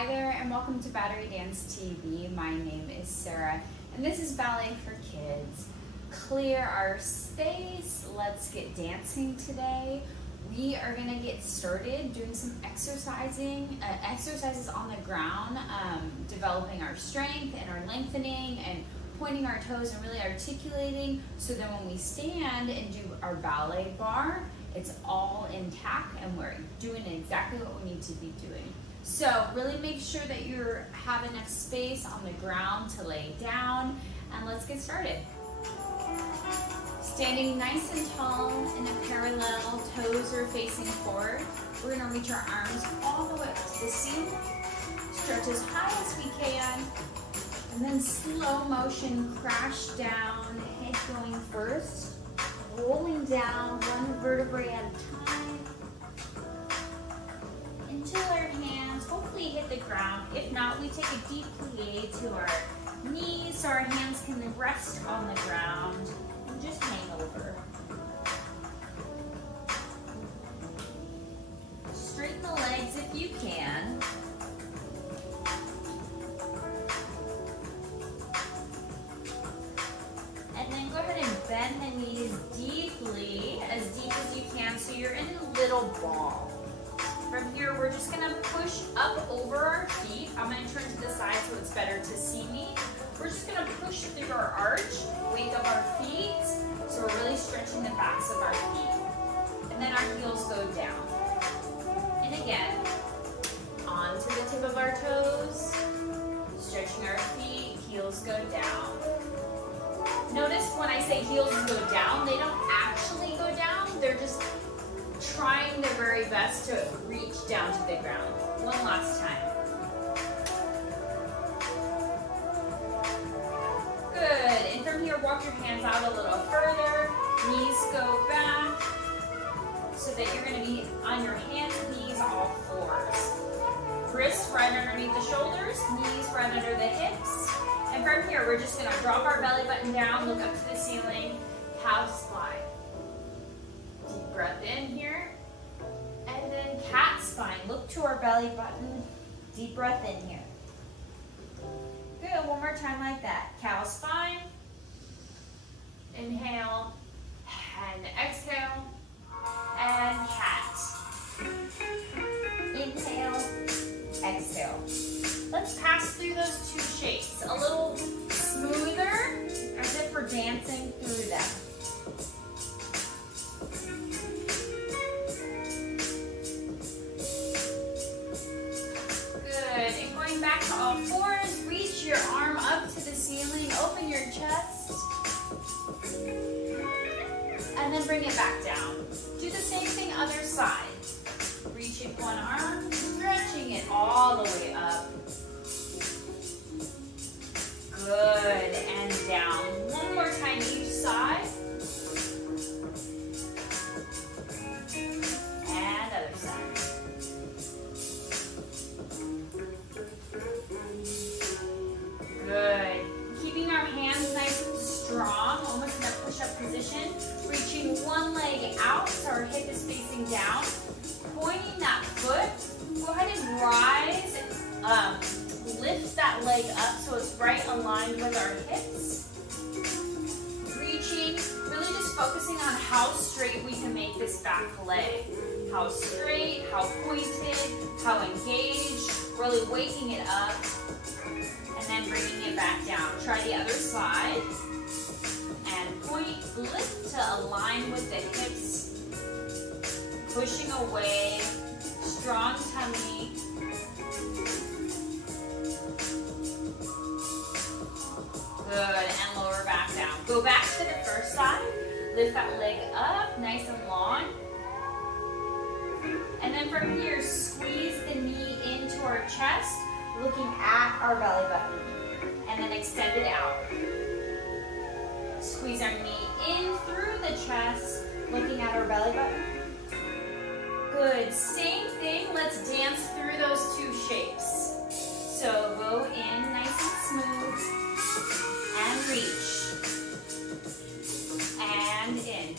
Hi there and welcome to Battery Dance TV. My name is Sarah and this is Ballet for Kids. Clear our space, let's get dancing today. We are going to get started doing some exercises on the ground, developing our strength and our lengthening and pointing our toes and really articulating so then when we stand and do our ballet bar, it's all intact and we're doing exactly what we need to be doing. So really make sure that you have enough space on the ground to lay down, and let's get started. Standing nice and tall in a parallel, toes are facing forward. We're going to reach our arms all the way up to the ceiling, stretch as high as we can, and then slow motion crash down, head going first, rolling down one vertebrae at a time until our hands hopefully hit the ground. If not, we take a deep plie to our knees so our hands can rest on the ground and just hang over. Straighten the legs if you can. And then go ahead and bend the knees deeply, as deep as you can, so you're in a little ball. From here, we're just gonna push up over our feet. I'm gonna turn to the side so it's better to see me. We're just gonna push through our arch, wake up our feet, so we're really stretching the backs of our feet. And then our heels go down. And again, onto the tip of our toes, stretching our feet, heels go down. Notice when I say heels go down, they don't actually go down, they're just trying their very best to reach down to the ground. One last time. Good, and from here, walk your hands out a little further, knees go back, so that you're gonna be on your hands and knees, all fours. Wrists right underneath the shoulders, knees right under the hips. And from here, we're just gonna drop our belly button down, look up to the ceiling, cow spine. Deep breath in here. And then cat spine. Look to our belly button. Deep breath in here. Good, one more time like that. Cow spine. Inhale. And exhale. And cat. Inhale. Exhale. Let's pass through those two shapes. A little smoother, as if we're dancing through them. Good, and going back to all fours, reach your arm up to the ceiling, open your chest, and then bring it back down. Do the same thing other side. Reaching one arm, stretching it all the way up. Good, and down. One more time each side. And other side. Good. Keeping our hands nice and strong, almost in a push-up position. Reaching one leg out so our hip is facing down. Pointing that foot. Go ahead and rise. Lift that leg up so it's right aligned with our hips. Reaching, really just focusing on how straight we can make this back leg. How straight, how pointed, how engaged. Really waking it up and then bringing it back down. Try the other side. And point, lift to align with the hips. Pushing away, strong tummy. Good, and lower back down. Go back to the first side. Lift that leg up, nice and long. And then from here, squeeze the knee into our chest, looking at our belly button. And then extend it out. Squeeze our knee in through the chest, looking at our belly button. Good, same thing, let's dance through those two shapes. So go in nice and smooth, and reach, and in.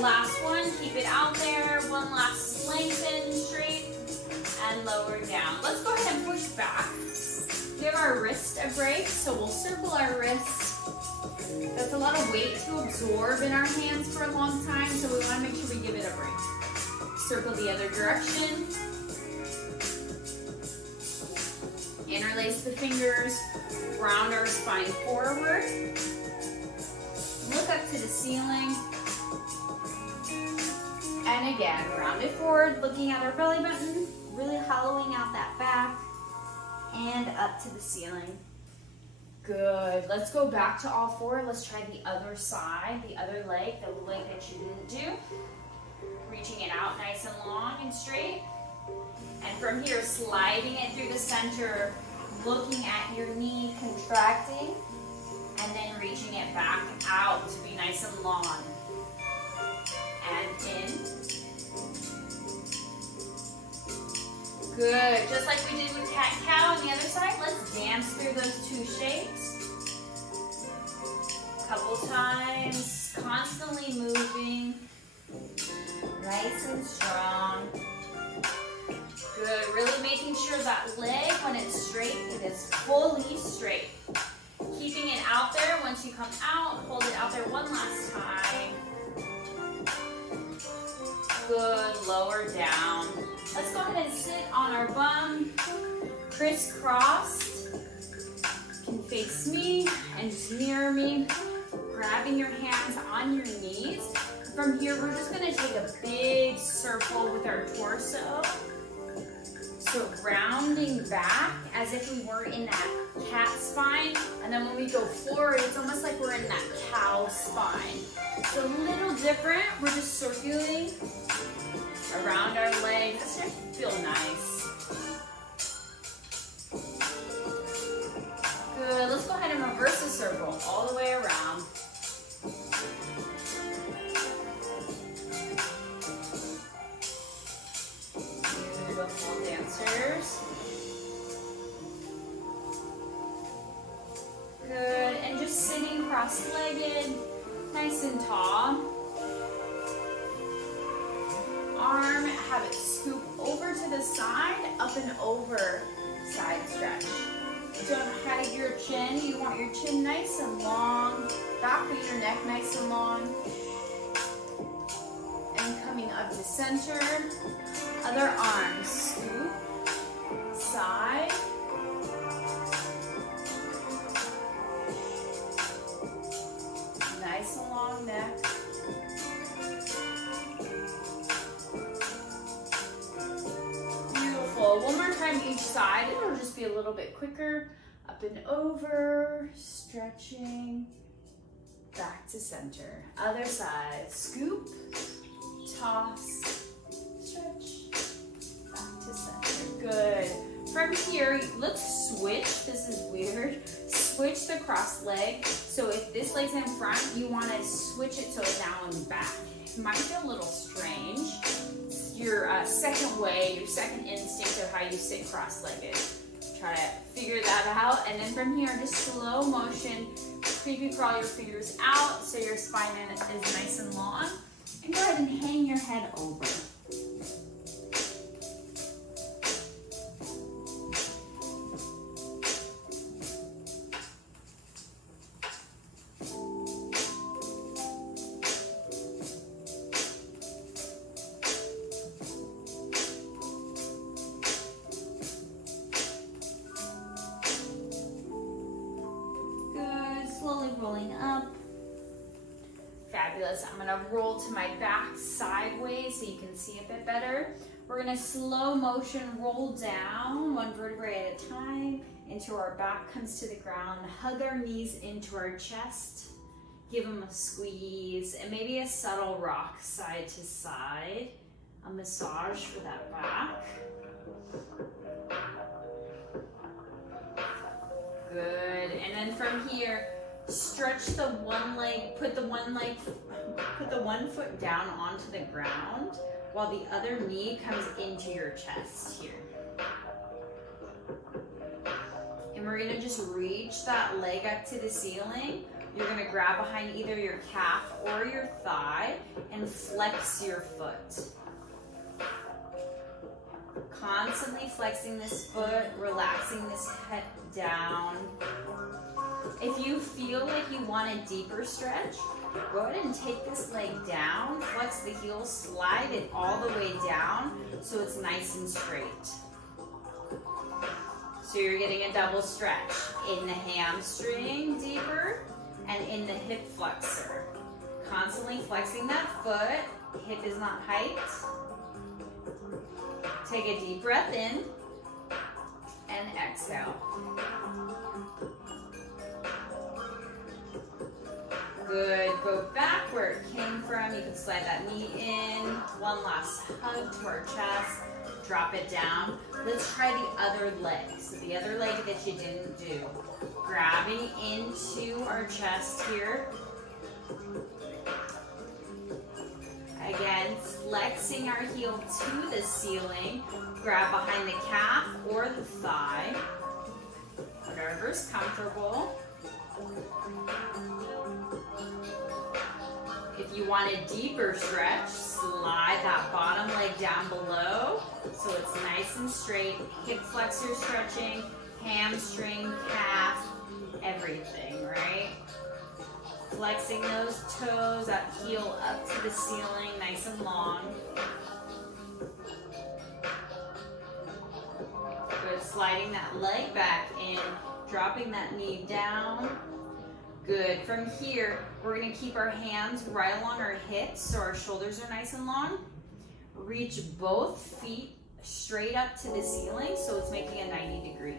last one, keep it out there. One last lengthen, straight, and lower down. Let's go ahead and push back. Give our wrist a break, so we'll circle our wrist. That's a lot of weight to absorb in our hands for a long time, so we want to make sure we give it a break. Circle the other direction. Interlace the fingers, round our spine forward. Look up to the ceiling. And again, round it forward, looking at our belly button, really hollowing out that back, and up to the ceiling. Good. Let's go back to all four. Let's try the other side, the other leg, the leg that you didn't do. Reaching it out nice and long and straight. And from here, sliding it through the center, looking at your knee, contracting, and then reaching it back out to be nice and long. And in. Good. Just like we did with cat-cow on the other side, let's dance through those two shapes. Couple times, constantly moving. Nice and strong. Good. Really making sure that leg, when it's straight, it is fully straight. Keeping it out there. Once you come out, hold it out there one last time. Good. Lower down. Let's go ahead and sit on our bum, crisscrossed. You can face me and just mirror me, grabbing your hands on your knees. From here, we're just going to take a big circle with our torso. So rounding back as if we were in that cat spine. And then when we go forward, it's almost like we're in that cow spine. So a little different. We're just circling around our legs. It's going to feel nice. Good. Let's go ahead and reverse the circle all the way around. Beautiful dancers. Good. And just sitting cross-legged, nice and tall. Arm, have it scoop over to the side, up and over, side stretch. Don't hide your chin. You want your chin nice and long, back of your neck nice and long. And coming up to center, other arm, scoop, side. Nice and long neck. One more time each side. It'll just be a little bit quicker. Up and over, stretching, back to center. Other side, scoop, toss, stretch, back to center. Good. From here, let's switch. This is weird. Switch the cross leg. So if this leg's in front, you want to switch it so it's now in back. It might feel a little strange. Your second way, your second instinct of how you sit cross-legged. Try to figure that out. And then from here, just slow motion, creepy crawl your fingers out so your spine is nice and long. And go ahead and hang your head over. Rolling up. Fabulous. I'm going to roll to my back sideways so you can see a bit better. We're going to slow motion roll down one vertebrae at a time into our back, comes to the ground. Hug our knees into our chest. Give them a squeeze and maybe a subtle rock side to side. A massage for that back. Good. And then from here, stretch the one leg, put the one foot down onto the ground while the other knee comes into your chest here. And we're gonna just reach that leg up to the ceiling You're gonna grab behind either your calf or your thigh and flex your foot. Constantly flexing this foot, relaxing this head down. If you feel like you want a deeper stretch, go ahead and take this leg down, flex the heel, slide it all the way down so it's nice and straight. So you're getting a double stretch in the hamstring deeper and in the hip flexor. Constantly flexing that foot, hip is not hiked. Take a deep breath in and exhale. Good, go back where it came from. You can slide that knee in. One last hug to our chest. Drop it down. Let's try the other leg. So the other leg that you didn't do. Grabbing into our chest here. Again, flexing our heel to the ceiling. Grab behind the calf or the thigh. Whatever's comfortable. If you want a deeper stretch, slide that bottom leg down below so it's nice and straight. Hip flexor stretching, hamstring, calf, everything, right? Flexing those toes, that heel up to the ceiling, nice and long. Good, sliding that leg back in, dropping that knee down. Good, from here, we're gonna keep our hands right along our hips so our shoulders are nice and long. Reach both feet straight up to the ceiling so it's making a 90-degree.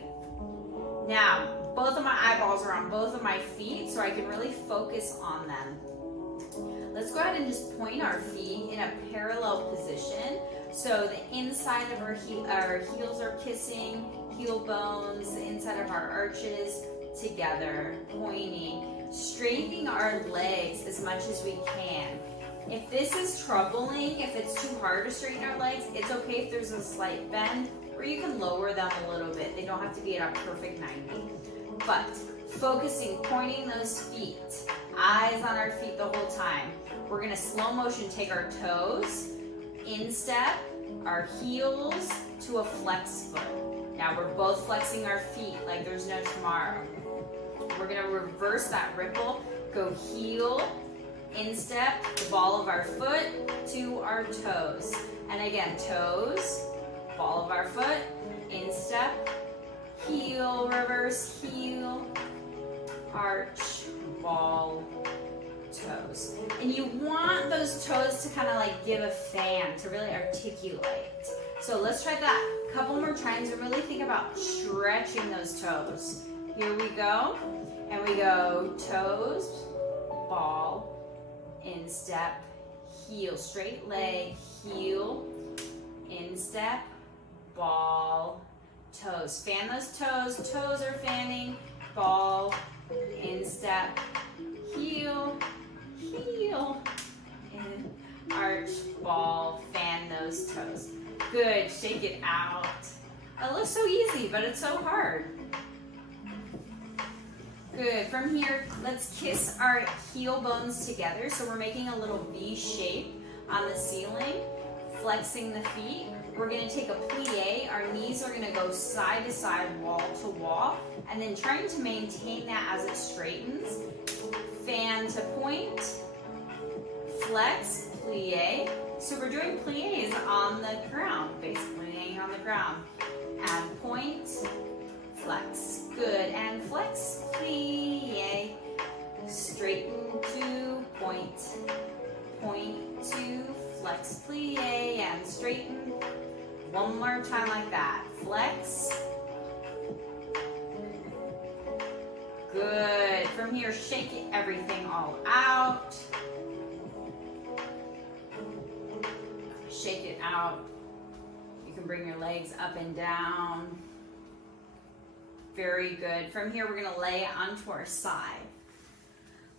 Now, both of my eyeballs are on both of my feet so I can really focus on them. Let's go ahead and just point our feet in a parallel position. So the inside of our heels are kissing, heel bones, the inside of our arches together, pointing, straightening our legs as much as we can. If this is troubling, if it's too hard to straighten our legs, it's okay if there's a slight bend, or you can lower them a little bit. They don't have to be at a perfect 90. But focusing, pointing those feet, eyes on our feet the whole time. We're gonna slow motion take our toes, instep, our heels to a flex foot. Now we're both flexing our feet like there's no tomorrow. We're gonna reverse that ripple, go heel, instep, the ball of our foot to our toes. And again, toes, ball of our foot, instep, heel, reverse, heel, arch, ball, toes. And you want those toes to kind of like give a fan, to really articulate. So let's try that a couple more times and really think about stretching those toes. Here we go. And we go toes, ball, instep, heel, straight leg, heel, instep, ball, toes. Fan those toes, toes are fanning, ball, instep, heel, heel, in, arch, ball, fan those toes. Good, shake it out. It looks so easy, but it's so hard. Good, from here, let's kiss our heel bones together. So we're making a little V shape on the ceiling, flexing the feet. We're gonna take a plie. Our knees are gonna go side to side, wall to wall, and then trying to maintain that as it straightens. Fan to point, flex, plie. So we're doing plies on the ground, basically laying on the ground. And point, flex. Good, and flex, plie. Straighten to point, point to flex, plie, and straighten. One more time like that. Flex. Good. From here, shake everything all out. Shake it out. You can bring your legs up and down. Very good. From here, we're going to lay onto our side.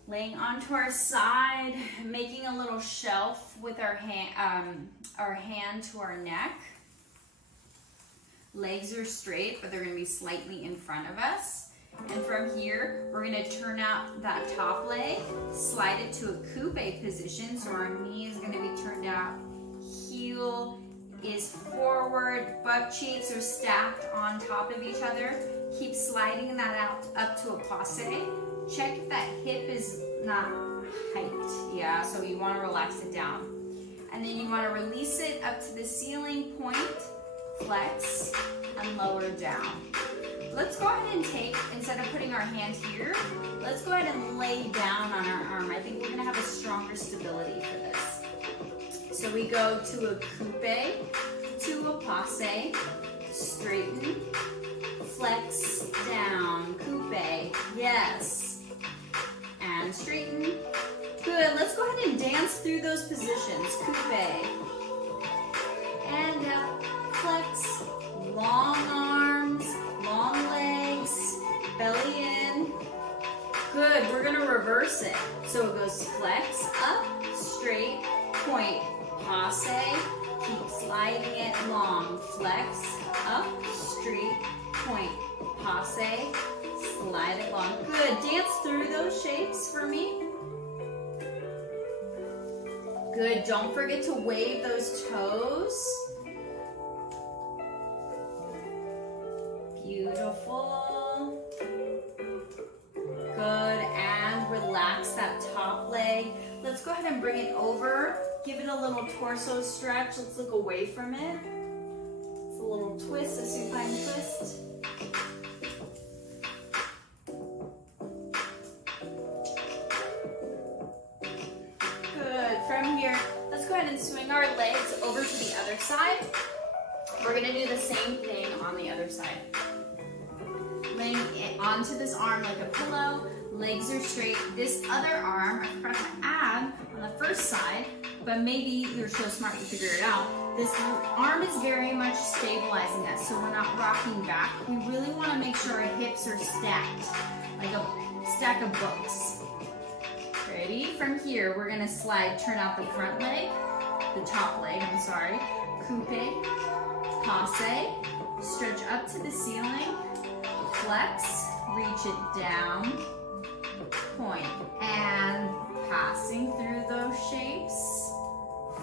Laying onto our side, making a little shelf with our hand to our neck. Legs are straight, but they're going to be slightly in front of us. And from here, we're gonna turn out that top leg, slide it to a coupe position. So our knee is gonna be turned out, heel is forward, butt cheeks are stacked on top of each other. Keep sliding that out up to a passe. Check if that hip is not hiked, yeah, so you wanna relax it down. And then you wanna release it up to the ceiling, point, flex, and lower down. Let's go ahead and take, instead of putting our hand here, let's go ahead and lay down on our arm. I think we're gonna have a stronger stability for this. So we go to a coupe, to a passe, straighten, flex, down, coupe, yes. And straighten, good. Let's go ahead and dance through those positions. Coupe, and up, flex, long arms, long legs, belly in. Good, we're gonna reverse it. So it goes flex, up, straight, point, passe, keep sliding it long, flex, up, straight, point, passe, slide it long. Good, dance through those shapes for me. Good, don't forget to wave those toes. Beautiful. Good, and relax that top leg. Let's go ahead and bring it over. Give it a little torso stretch. Let's look away from it. It's a little twist, a supine twist. Good, from here, let's go ahead and swing our legs over to the other side. We're gonna do the same thing on the other side. Laying it onto this arm like a pillow, legs are straight. This other arm, I forgot to add on the first side, but maybe you're so smart to figure it out. This arm is very much stabilizing us, so we're not rocking back. We really wanna make sure our hips are stacked, like a stack of books. Ready? From here, we're gonna slide, turn out the front leg, the top leg, I'm sorry, coupe, passe, stretch up to the ceiling, flex, reach it down, point, and passing through those shapes,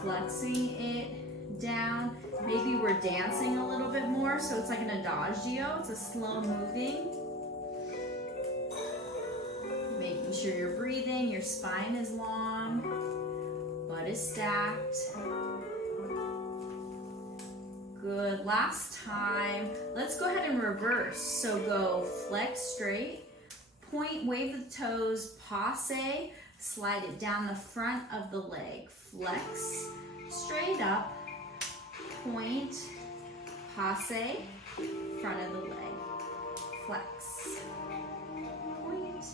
flexing it down. Maybe we're dancing a little bit more, so it's like an adagio, it's a slow moving. Making sure you're breathing, your spine is long, butt is stacked. Good, last time. Let's go ahead and reverse. So go flex straight, point, wave the toes, passe, slide it down the front of the leg. Flex, straight up, point, passe, front of the leg. Flex, point,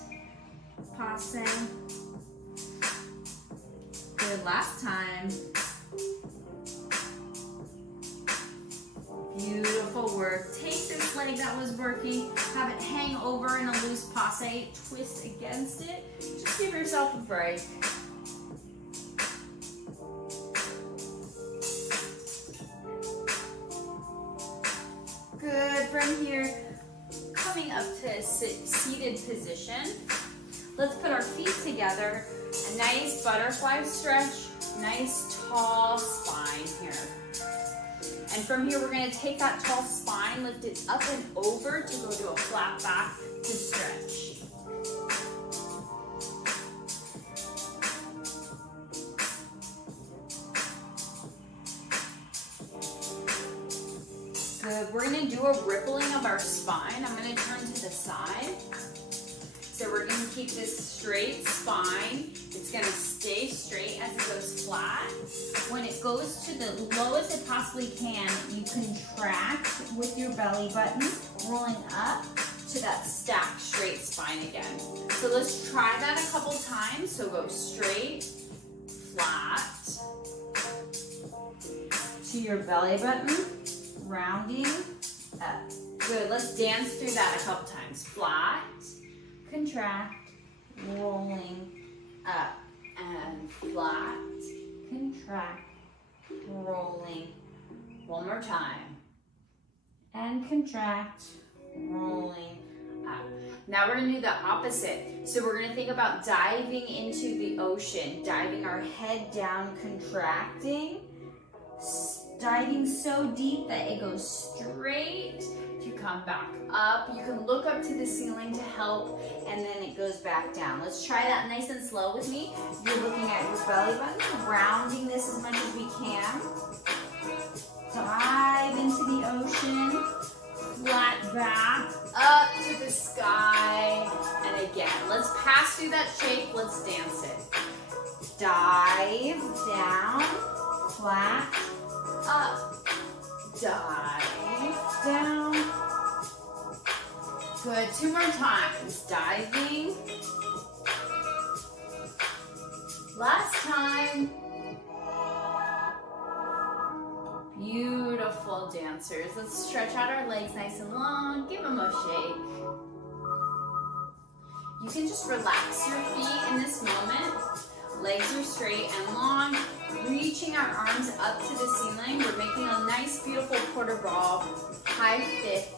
passe. Good, last time. Beautiful work. Take this leg that was working, have it hang over in a loose passe, twist against it. Just give yourself a break. Good, from here, coming up to a seated position. Let's put our feet together, a nice butterfly stretch, nice tall spine here. And from here, we're gonna take that tall spine, lift it up and over to go to a flat back to stretch. Good, we're gonna do a rippling of our spine. I'm gonna turn to the side. So we're gonna keep this straight spine. It's gonna stay straight as it goes flat. When it goes to the lowest it possibly can, you contract with your belly button, rolling up to that stacked straight spine again. So let's try that a couple times. So go straight, flat, to your belly button, rounding up. Good, let's dance through that a couple times. Flat, contract, rolling up, and flat, contract, rolling. One more time. And contract, rolling up. Now we're gonna do the opposite. So we're gonna think about diving into the ocean, diving our head down, contracting, diving so deep that it goes straight to come back up. You can look up to the ceiling to help, and then it goes back down. Let's try that nice and slow with me. You're looking at your belly button, rounding this as much as we can. Dive into the ocean, flat back, up to the sky, and again, let's pass through that shape, let's dance it. Dive down, flat, up, dive down. Good, 2 more times, diving. Last time. Beautiful dancers. Let's stretch out our legs nice and long. Give them a shake. You can just relax your feet in this moment. Legs are straight and long. Reaching our arms up to the ceiling. We're making a nice, beautiful quarter ball, high fifth.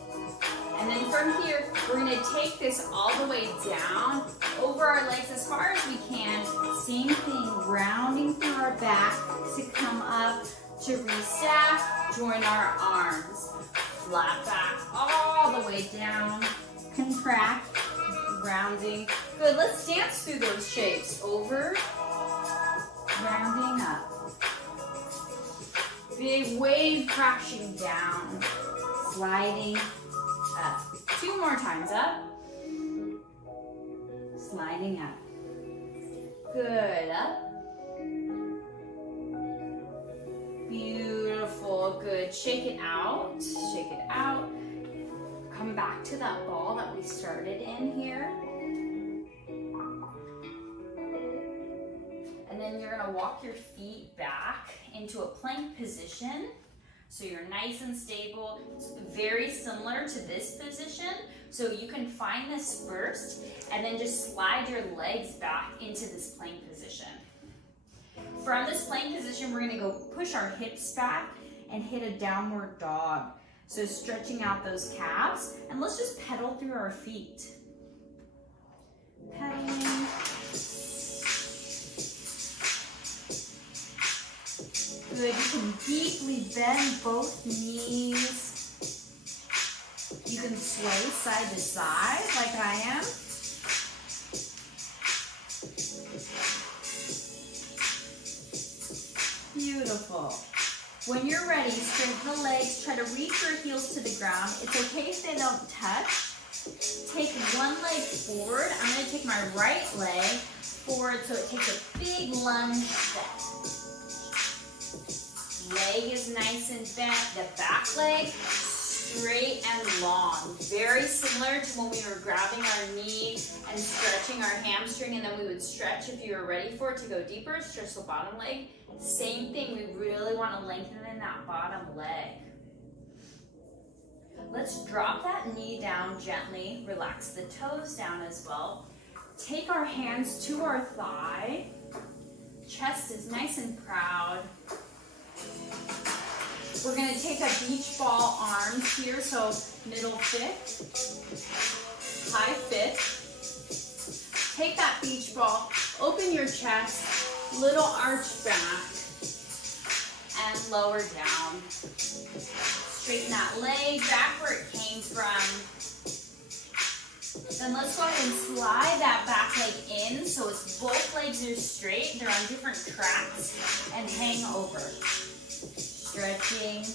And then from here, we're gonna take this all the way down, over our legs as far as we can. Same thing, rounding through our back to come up. To restack, join our arms. Flat back all the way down. Contract, rounding. Good, let's dance through those shapes. Over, rounding up. Big wave crashing down. Sliding up. 2 more times up. Sliding up. Good, up. Beautiful, good. Shake it out, shake it out. Come back to that ball that we started in here. And then you're gonna walk your feet back into a plank position. So you're nice and stable. It's very similar to this position. So you can find this first and then just slide your legs back into this plank position. From this plank position, we're gonna go push our hips back and hit a downward dog. So stretching out those calves, and let's just pedal through our feet. Pedaling. Good, you can deeply bend both knees. You can sway side to side like I am. Beautiful. When you're ready, straighten the legs, try to reach your heels to the ground. It's okay if they don't touch. Take one leg forward. I'm going to take my right leg forward so it takes a big lunge step. Leg is nice and bent. The back leg straight and long. Very similar to when we were grabbing our knee and stretching our hamstring, and then we would stretch if you were ready for it to go deeper. Stretch the bottom leg. Same thing, we really want to lengthen in that bottom leg. Let's drop that knee down gently. Relax the toes down as well. Take our hands to our thigh. Chest is nice and proud. We're going to take a beach ball arms here, so middle fifth, high fifth. Take that beach ball, open your chest, little arch back, and lower down. Straighten that leg back where it came from. Then let's go ahead and slide that back leg in so it's both legs are straight, they're on different tracks, and hang over. Stretching.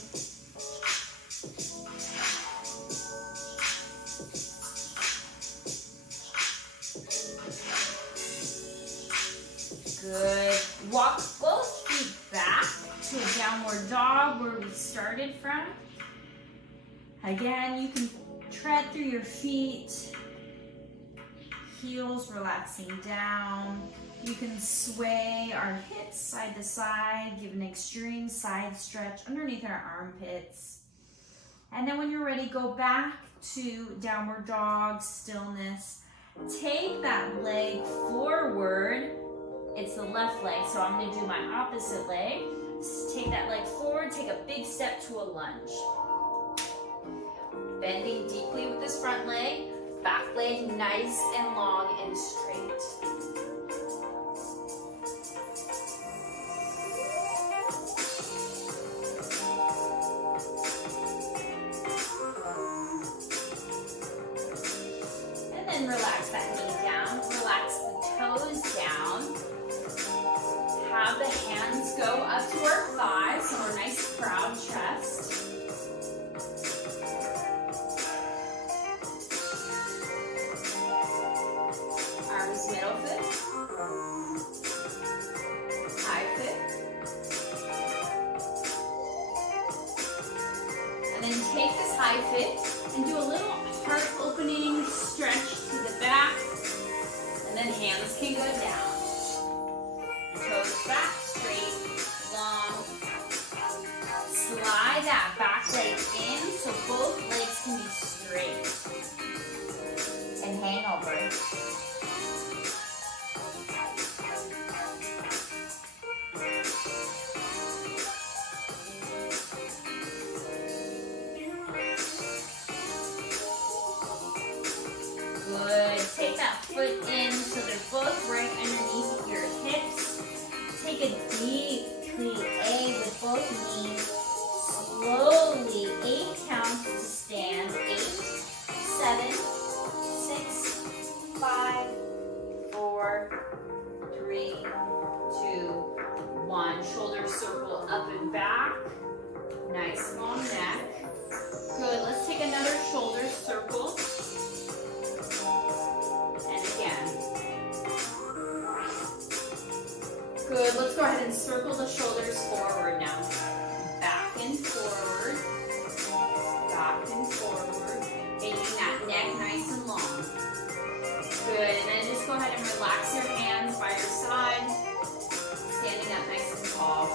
Good. Walk both feet back to a downward dog where we started from. Again, you can tread through your feet. Heels relaxing down. You can sway our hips side to side, give an extreme side stretch underneath our armpits. And then when you're ready, go back to downward dog, stillness. Take that leg forward. It's the left leg, so I'm gonna do my opposite leg. Take that leg forward, take a big step to a lunge. Bending deeply with this front leg, Back leg nice and long and straight. And then relax that knee down, relax the toes down. Have the hands go up to our thighs, so a nice proud chest. Arms middle foot, high foot. And then take this high foot and do a little heart opening stretch to the back. And then hands can go down. Toes back, straight, long. Slide that back leg in so both legs can be straight. And hang over. Good. Take that foot in so they're both right underneath your hips. Take a deep plie with both knees. Slowly, 8 counts to stand. 8, 7, 6, 5, 4, 3, 2, 1. Shoulders circle up and back. Nice long neck. Good. Let's take another shoulder circle. And again. Good. Let's go ahead and circle the shoulders forward now. Back and forward. Back and forward. Making that neck nice and long. Good. And then just go ahead and relax your hands by your side. Standing up nice and tall.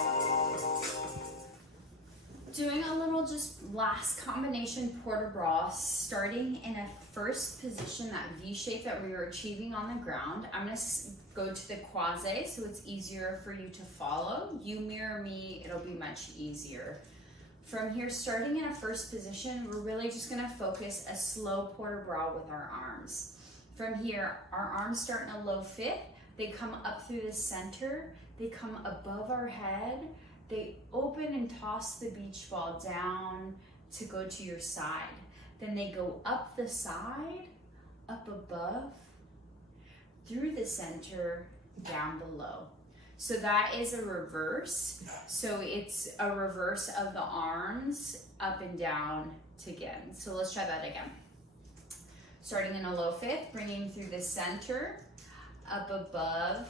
Doing a little just last combination port de bras, starting in a first position, that V shape that we were achieving on the ground. I'm gonna go to the croisé so it's easier for you to follow. You mirror me, it'll be much easier. From here, starting in a first position, we're really just gonna focus a slow port de bras with our arms. From here, our arms start in a low fit. They come up through the center. They come above our head. They open and toss the beach ball down to go to your side. Then they go up the side, up above, through the center, down below. So that is a reverse. So it's a reverse of the arms, up and down together. So let's try that again. Starting in a low fit, bringing through the center, up above,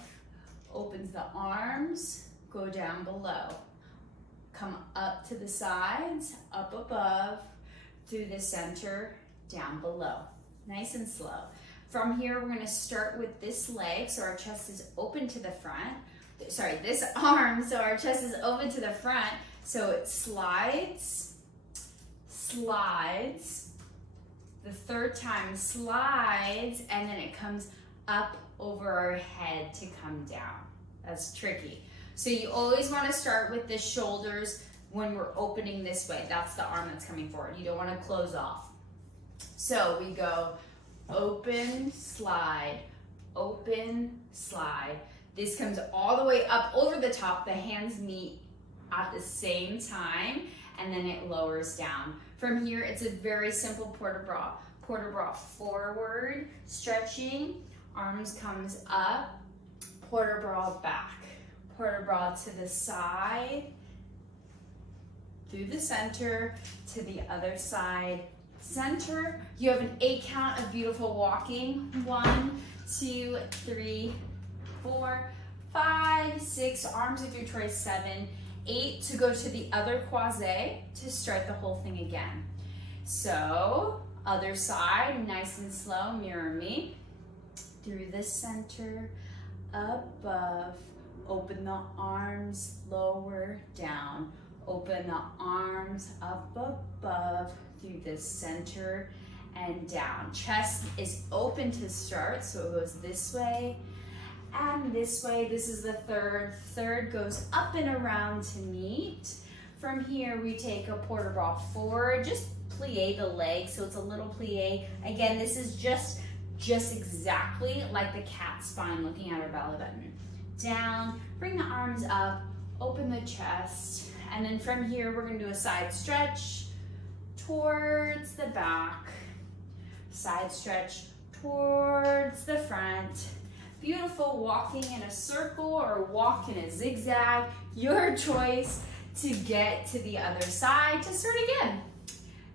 opens the arms, go down below. Come up to the sides, up above, through the center, down below. Nice and slow. From here, we're gonna start with this leg, so our chest is open to the front. Sorry, this arm, so our chest is open to the front. So it slides, slides. The third time slides, and then it comes up over our head to come down. That's tricky. So you always want to start with the shoulders when we're opening this way. That's the arm that's coming forward. You don't want to close off. So we go open, slide, open, slide. This comes all the way up over the top. The hands meet at the same time, and then it lowers down. From here, it's a very simple port de bras. Port de bras forward, stretching, arms comes up, port de bras back. Port de bras to the side, through the center, to the other side, center. You have an 8 count of beautiful walking. 1, 2, 3, 4, 5, 6, arms of your choice, 7, 8 to go to the other croisé to start the whole thing again. So, other side, nice and slow, mirror me. Through the center, above, open the arms, lower, down. Open the arms up above, through the center and down. Chest is open to start, so it goes this way and this way. This is the third. Third goes up and around to meet. From here, we take a port de bras forward, just plie the leg, so it's a little plie. Again, this is just exactly like the cat spine looking at our belly button. Down, bring the arms up, open the chest, and then from here, we're gonna do a side stretch towards the back, side stretch towards the front. Beautiful, walking in a circle or walk in a zigzag, your choice to get to the other side to start again.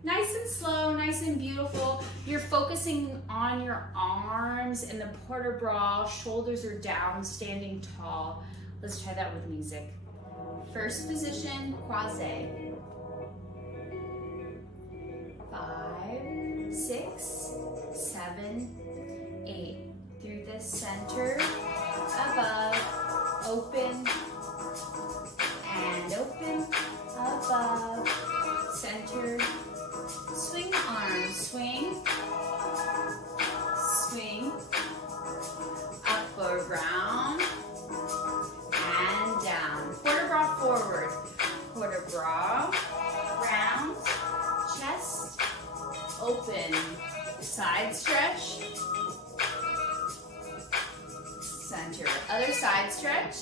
Nice and slow, nice and beautiful. You're focusing on your arms and the port de bras, shoulders are down, standing tall. Let's try that with music. First position, croisé. 5, 6, 7, 8. Through the center, above, open, and open, above, center. Swing the arms, swing, swing, up or round, and down. Port de bras forward, port de bras, round, chest, open, side stretch, center. Other side stretch.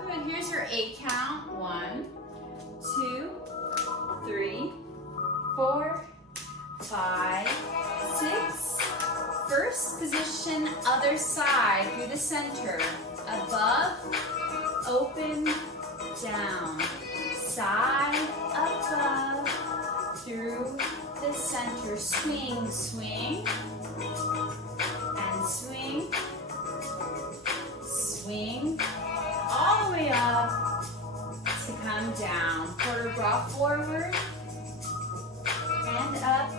Good, here's your 8 count. 1, 2, 3, 4, 5, 6. First position, other side through the center. Above, open, down. Side, above, through the center. Swing, swing, and swing, swing, all the way up to come down. Port de bras forward and up.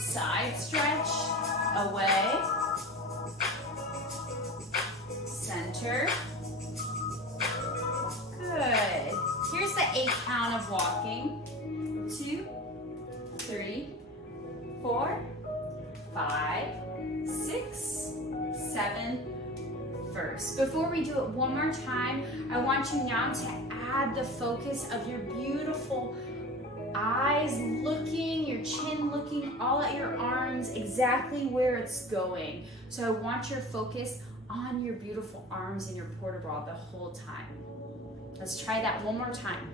Side stretch, away, center. Good. Here's the 8 count of walking. 2, 3, 4, 5, 6, 7. First. Before we do it one more time, I want you now to add the focus of your beautiful eyes looking, your chin looking, all at your arms, exactly where it's going. So I want your focus on your beautiful arms and your port de bras the whole time. Let's try that one more time.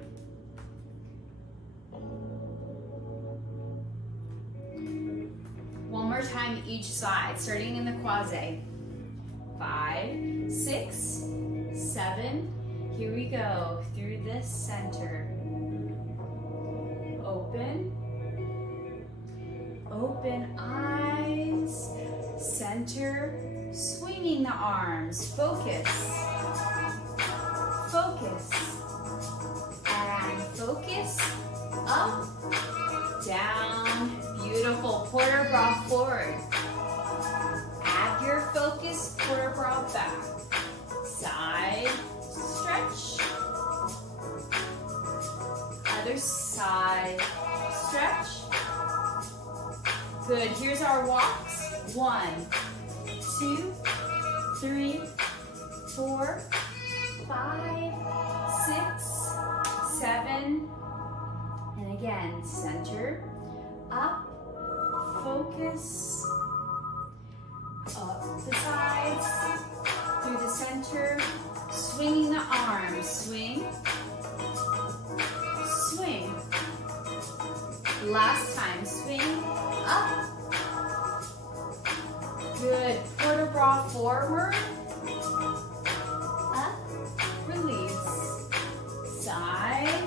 One more time each side, starting in the croisé. 5, 6, 7. Here we go, through the center. Open, open eyes, center, swinging the arms, focus, focus, and focus, up, down, beautiful, port de bras forward. Add your focus, port de bras back, side, stretch, other side, stretch. Good, here's our walks. 1, 2, 3, 4, 5, 6, 7. And again, center, up, focus, up the sides, through the center, swinging the arms, swing, swing. Last time, swing, up. Good, port de bras forward, up, release, side,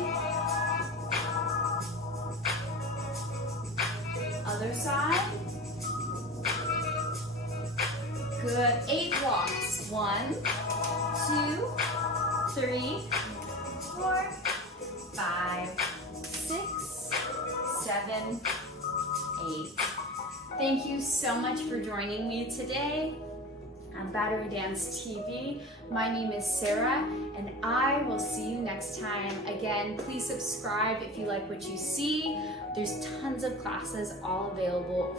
other side. Good, 8 walks. 1, 2, 3, 4, 5, 6, 7, 8. Thank you so much for joining me today on Battery Dance TV. My name is Sarah, and I will see you next time. Again, please subscribe if you like what you see. There's tons of classes all available